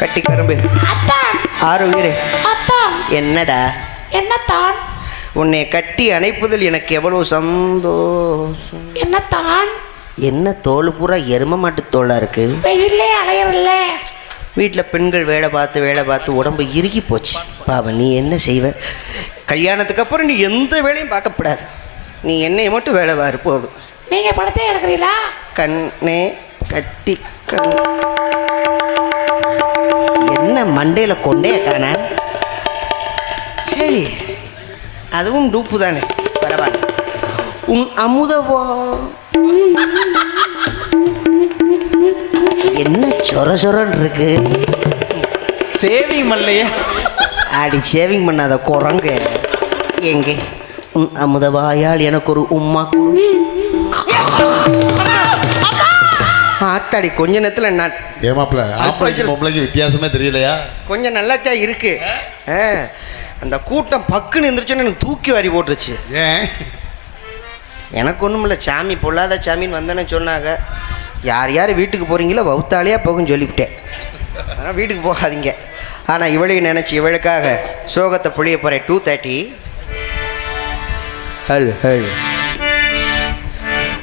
கட்டி கரும்பு. ஆறு உயிரே. என்னடா? என்னத்தான்? உன்னை கட்டி அணைப்பதில் எனக்கு எவ்வளவு சந்தோஷம்? என்னத்தான்? என்ன தோல் பூரா எரும மாட்டு தோலா இருக்கு? வெயிலே அலையறல்ல. வீட்டில் பெண்கள் வேலை பார்த்து வேலை பார்த்து உடம்பு இறுகி போச்சு. பாவம் நீ என்ன செய்வ? கல்யாணத்துக்கு அப்புறம் நீ எந்த வேலையும் பார்க்கப்படாது. நீ என்னைய மட்டும் வேலை பாரு போதும். நீங்க படத்தை எடுக்கிறீங்களா? கண்ணே கட்டி கண் என்ன மண்டையில் கொண்டே காண சரி அதுவும் டூப்பு தானே. பரவாயில்ல. உன் அமுதவா? என்ன சொர சொரன்னு இருக்கு? சேவிங் மல்லையே அடி சேவிங் பண்ணாத குரங்கு. எங்கே? உன் அமுதவாயால் எனக்கு ஒரு உம்மா கொடு. ஆத்தாடி கொஞ்ச நேரத்தில் நான் ஏமாப்ல ஆம்பளைக்கு பொம்பளைக்கு வித்தியாசமே தெரியலையா? கொஞ்சம் நல்லாத்தான் இருக்கு. ஆ, அந்த கூட்டம் பக்குன்னு எந்திரிச்சோன்னு எனக்கு தூக்கி வாரி போட்டுருச்சு. ஏன் எனக்கு ஒன்றும் இல்லை சாமி பொல்லாத சாமின்னு வந்தேன்னு சொன்னாங்க. யார் யார் வீட்டுக்கு போகிறீங்களோ வவுத்தாலேயே போகுன்னு சொல்லிவிட்டேன். ஆனால் வீட்டுக்கு போகாதீங்க. ஆனால் இவளையும் நினச்சி இவளுக்காக சோகத்தை புளிய போகிறேன் டூ தேர்ட்டி ஹல் ஹல்.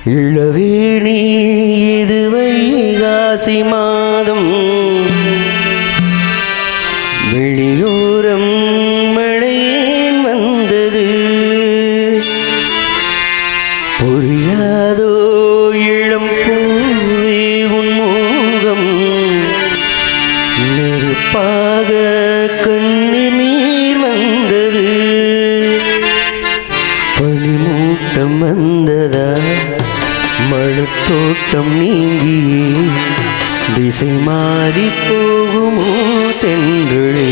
இளவேணி இது வைகாசி மாதம். வெளியூரம் மழையேன் வந்தது. புரியாதோ இளம் பூவே உன்மோகம் நெருப்பாக கண்ணில் தோட்டம் நீங்கி திசை மாறி போகுமோ தென்றலே.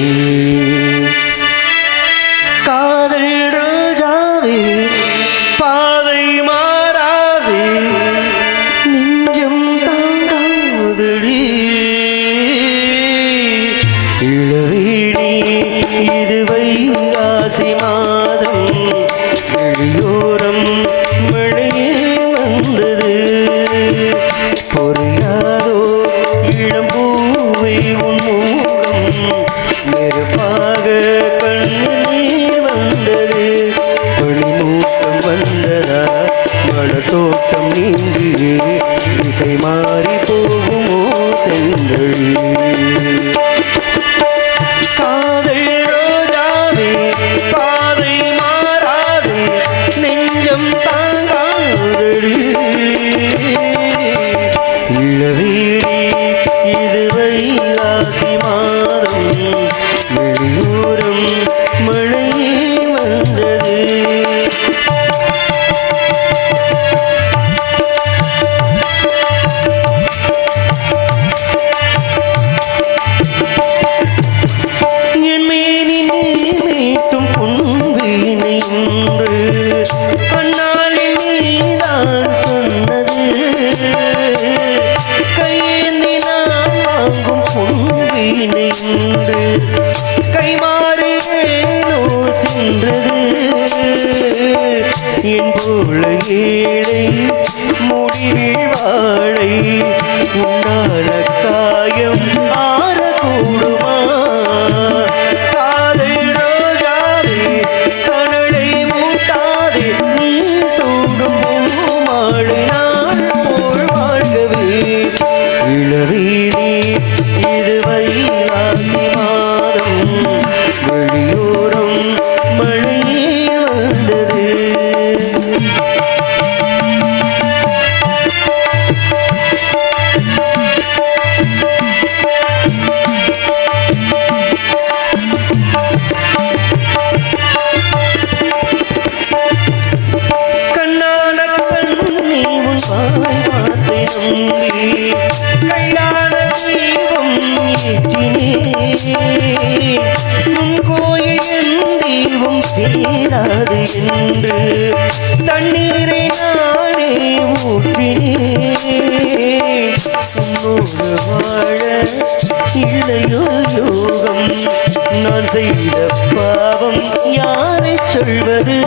வந்ததா மழத்தோட்டம் நீங்கியே இசை மாறி போகுமோ தென்றல். காதல் ரோஜாவே பாதை மாறாதே நெஞ்சம் தாங்காதடி. இளவேணி நினைந்து கைமாறு கைமாறேனோ சென்றது. என் போல ஏழை முடிவில் உண்டான காயம். ஆ தீராது என்று தண்ணீரை நானே ஊற்றினேன். உன்னோடு வாழ இல்லையோ யோகம் நான் செய்த பாவம் யாரை சொல்வது?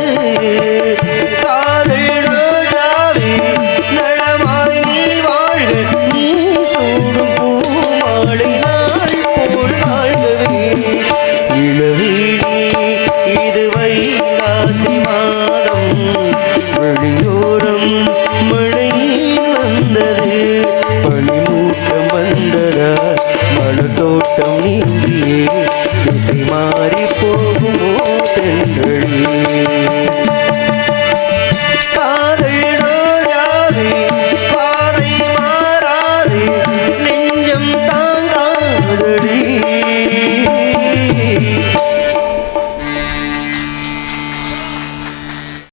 வழியோரம் மழை வந்தது. பனிமூட்டம் வந்ததா? மன தோட்டம் மாறி போ